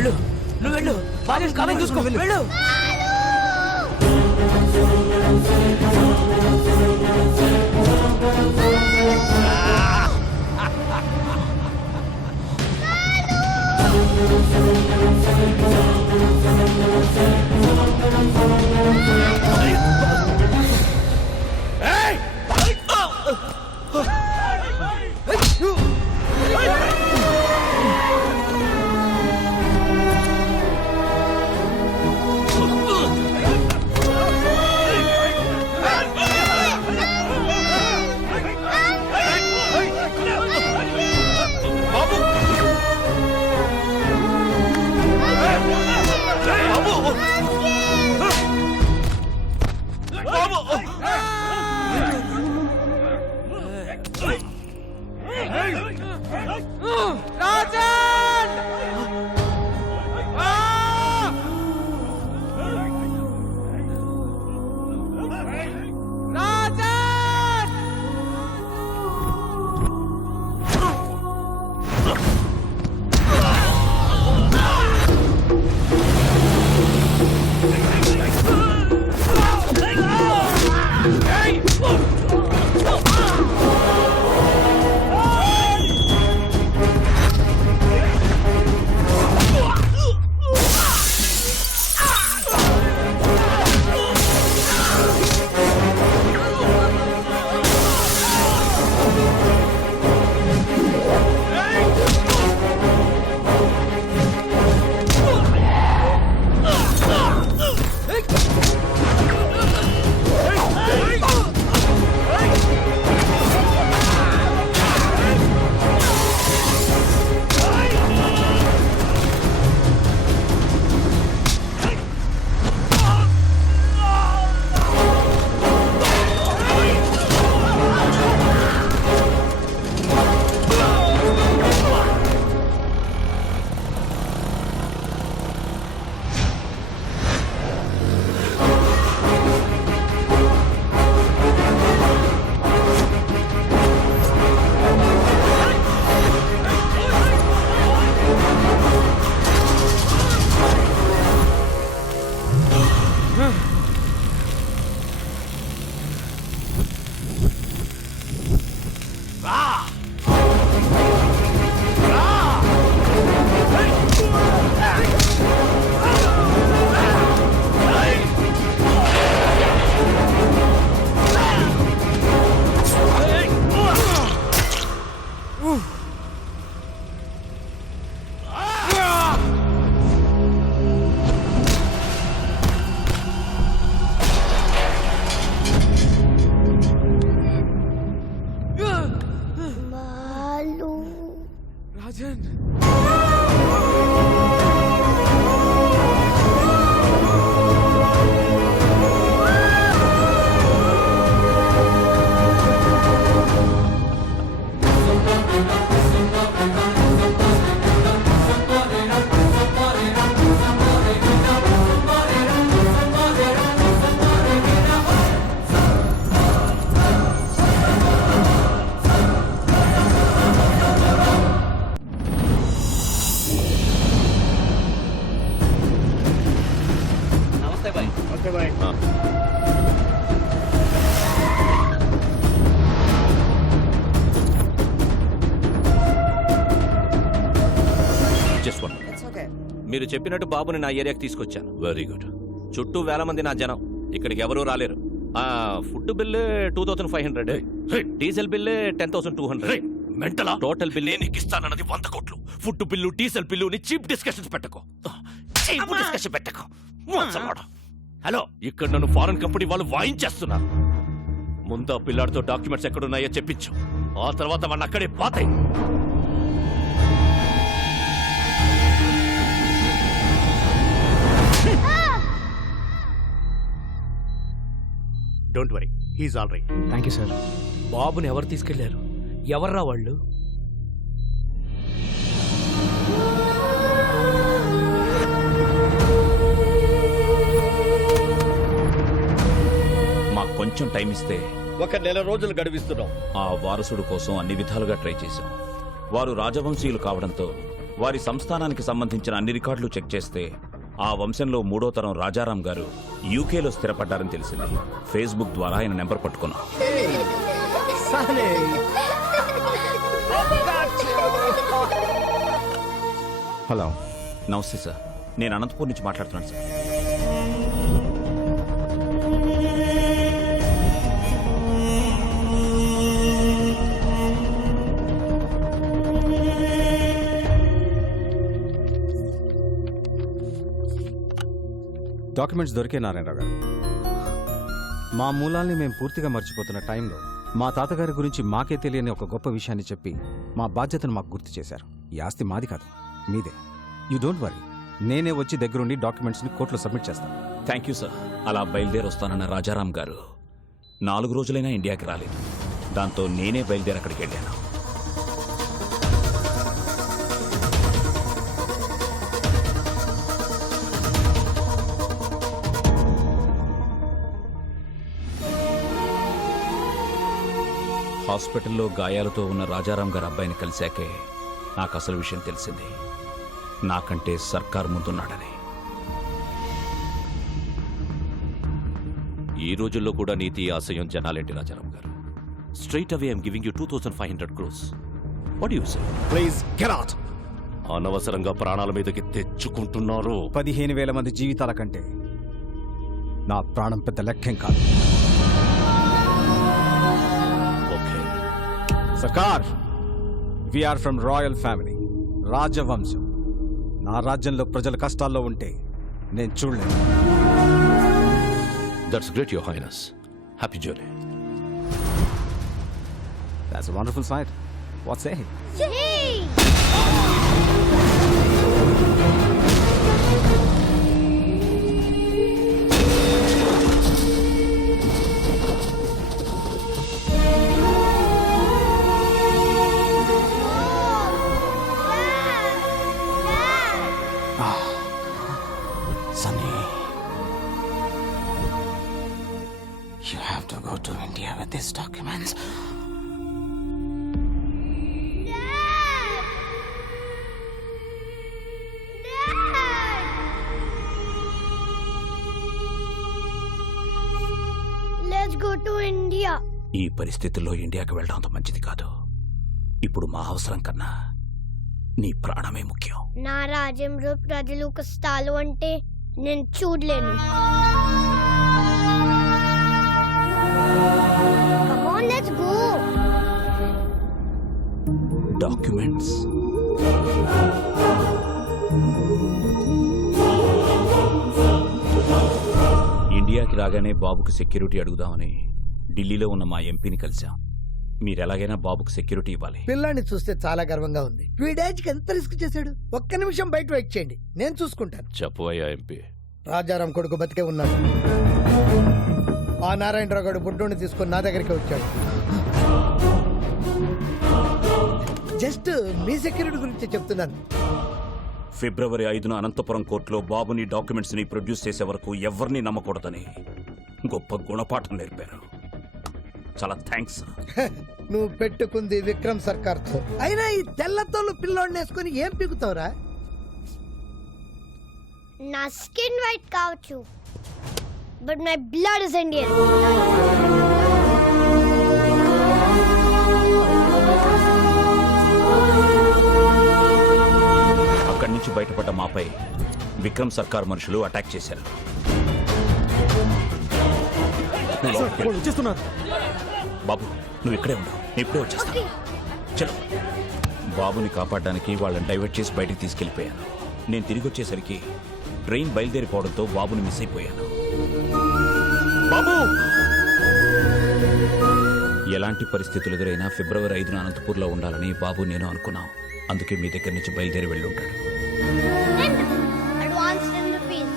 వెళ్ళు, నువ్వు వెళ్ళు. బాగా కాలం చూసుకో, వెళ్ళు. రాజన్, మీరు చెప్పినట్టు బాబుని నా ఏరియాకి తీసుకొచ్చాను. Very good. చుట్టూ వేల మంది నా జనం, ఇక్కడికి ఎవరూ రాలేరు. Food bill 2500, diesel bill 10,200. మెంటలా? టోటల్ బిల్లు నేను ఇస్తానన్నది 100 కోట్లు. Food bill, diesel bill cheap discussions పెట్టకు. చీప్ డిస్కషన్ పెట్టకు. హలో, ఇక్కడ నన్ను ఫారెన్ కంపెనీ వాళ్ళు వాయించేస్తున్నారు. ముందు ఆ పిల్లాడితో డాక్యుమెంట్స్ ఎక్కడున్నాయో చెప్పించు. ఆ తర్వాత వాడిని అక్కడే పాతాయి. Don't worry, he's all right. Thank you sir. బాబుని ఎవరు తీసుకెళ్లారు? ఎవర్రా వాళ్ళు? మాకు కొంచెం టైం ఇస్తే 1 నెల రోజులు గడివిస్తున్నాం. ఆ వారసుడు కోసం అన్ని విధాలుగా ట్రై చేశాం. వారు రాజవంశీయులు కావడంతో వారి సంస్థానానికి సంబంధించిన అన్ని రికార్డులు చెక్ చేస్తే ఆ వంశంలో 3వ తరం రాజారాం గారు యూకేలో స్థిరపడ్డారని తెలిసింది. ఫేస్బుక్ ద్వారా ఆయన నెంబర్ పట్టుకున్నాం. హలో, నమస్తే సార్, నేను అనంతపూర్ నుంచి మాట్లాడుతున్నాను సార్. డాక్యుమెంట్స్ దొరికే నారాయణరావు గారు. మా మూలాల్ని మేము పూర్తిగా మర్చిపోతున్న టైంలో మా తాతగారి గురించి మాకే తెలియని ఒక గొప్ప విషయాన్ని చెప్పి మా బాధ్యతను మాకు గుర్తు చేశారు. ఈ ఆస్తి మాది కాదు, మీదే. యూ డోంట్ వరీ, నేనే వచ్చి దగ్గరుండి డాక్యుమెంట్స్ని కోర్టులో సబ్మిట్ చేస్తాను. Thank you sir. అలా బయలుదేరి వస్తానన్న రాజారాం గారు 4 రోజులైనా ఇండియాకి రాలేదు. దాంతో నేనే బయలుదేరి అక్కడికి వెళ్ళాను. హాస్పిటల్లో గాయాలతో ఉన్న రాజారాం గారి అబ్బాయిని కలిశాకే నాకు అసలు విషయం తెలిసింది. నాకంటే సర్కార్ ముందున్నాడని. ఈ రోజుల్లో కూడా నీతి ఆశయం జనాలేంటి రాజారాం గారు? Straight away I'm giving you 2500 crores. What you say? Please get out. అనవసరంగా ప్రాణాల మీదకి తెచ్చుకుంటున్నారు. 15,000 మంది జీవితాల కంటే నా ప్రాణం పెద్ద లెక్కేం కాదు. ఓకే, సర్కార్, వీఆర్ ఫ్రమ్ రాయల్ ఫ్యామిలీ, రాజవంశం. నా రాజ్యంలో ప్రజల కష్టాల్లో ఉంటే నేను చూడలేను. That's great your highness. Happy journey. That's a wonderful sight. What say? Sunny, you have to go to India with these documents. Let's go to India. ఈ పరిస్థితుల్లో ఇండియాకి వెళ్ళడం అంత మంచిది కాదు. ఇప్పుడు మా అవసరం కన్నా నీ ప్రాణమే ముఖ్యం. నా రాజ్యంలో ప్రజలు కష్టాలు అంటే నేను చూడలేను. Come on, let's go. Documents. ఇండియాకి రాగానే బాబుకి సెక్యూరిటీ అడుగుదామని ఢిల్లీలో ఉన్న మా ఎంపీని కలిశాం. మీరెలాగైనా బాబుకు సెక్యూరిటీ ఇవ్వాలి. పిల్లాన్ని చూస్తే చాలా గర్వంగా ఉంది. వీడేజ్కి ఎంత రిస్క్ చేశాడు. ఒక్క నిమిషం బయట వెయిట్ చేయండి, నేను చూసుకుంటాను. చెప్పు అయ్యా ఎంపీ. రాజారాం కొడుకు బతికే ఉన్నాడు. ఆ నారాయణరావు గారు బుడ్డోని తీసుకొని నా దగ్గరికి వచ్చాడు. జస్ట్ మీ సెక్యూరిటీ గురించి చెప్తున్నాను. ఫిబ్రవరి 5న అనంతపురం కోర్టులో బాబుని డాక్యుమెంట్స్ ని ప్రొడ్యూస్ చేసే వరకు ఎవరిని నమ్మకూడదని గొప్ప గుణపాఠం నేర్పారు. చాలా థ్యాంక్స్. నువ్వు పెట్టుకుంది విక్రమ్ సర్కార్ తో. అయినా ఈ తెల్లతోళ్ళు పిల్లోడిని వేసుకుని ఏం పీకుతావురా? నా స్కిన్ వైట్ కావచ్చు, but my blood is Indian. అక్కడి నుంచి బయటపడ్డ మాపై విక్రమ్ సర్కార్ మనుషులు అటాక్ చేశారు. బాబు, నువ్వు ఇక్కడే ఉండవు, నేను ఇప్పుడే వచ్చేస్తాను. చలో. బాబుని కాపాడడానికి వాళ్ళని డైవర్ట్ చేసి బయటికి తీసుకెళ్లిపోయాను. నేను తిరిగి వచ్చేసరికి ట్రైన్ బయలుదేరిపోవడంతో బాబుని మిస్ అయిపోయాను. బాబు! ఎలాంటి పరిస్థితులు ఎదురైనా ఫిబ్రవరి 5న అనంతపూర్లో ఉండాలని బాబు నేను అనుకున్నాం. అందుకే మీ దగ్గర నుంచి బయలుదేరి వెళ్ళి ఉంటాడు. Advance 10 rupees.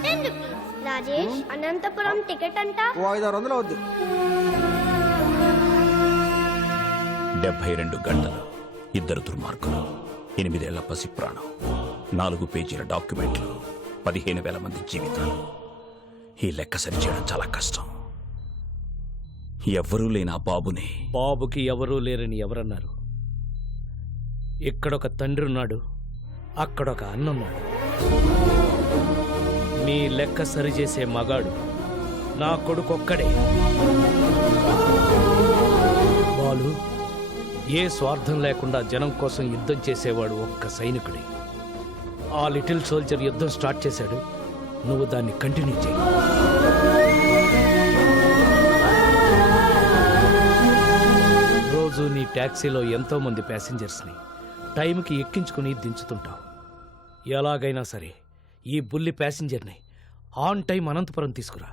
Rajesh, Anantapur ticket అంట 500 అవుద్ది. 72 గంటలు, 2 దుర్మార్గులు, 8 ఏళ్ల పసి ప్రాణం, 4 పేజీల డాక్యుమెంట్లు, 15,000 మంది జీవితాలు. ఈ లెక్క సరిచేయడం చాలా కష్టం. ఎవ్వరూ లేని ఆ బాబుని. బాబుకి ఎవరూ లేరని ఎవరన్నారు? ఇక్కడొక తండ్రి ఉన్నాడు, అక్కడొక అన్నున్నాడు. మీ లెక్క సరిచేసే మగాడు నా కొడుకొక్కడే. బాలు ఏ స్వార్థం లేకుండా జనం కోసం యుద్ధం చేసేవాడు ఒక్క సైనికుడే. ఆ లిటిల్ సోల్జర్ యుద్ధం స్టార్ట్ చేశాడు, నువ్వు దాన్ని కంటిన్యూ చేయి. రోజు నీ ట్యాక్సీలో ఎంతో మంది ప్యాసింజర్స్ని టైంకి ఎక్కించుకుని దించుతుంటావు. ఎలాగైనా సరే ఈ బుల్లి ప్యాసింజర్ని ఆన్ టైం అనంతపురం తీసుకురా.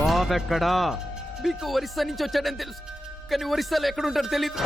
బాబెక్కడా? మీకు ఒరిస్సా నుంచి వచ్చాడని తెలుసు, కానీ ఒరిస్సాలో ఎక్కడుంటాడో తెలియదు.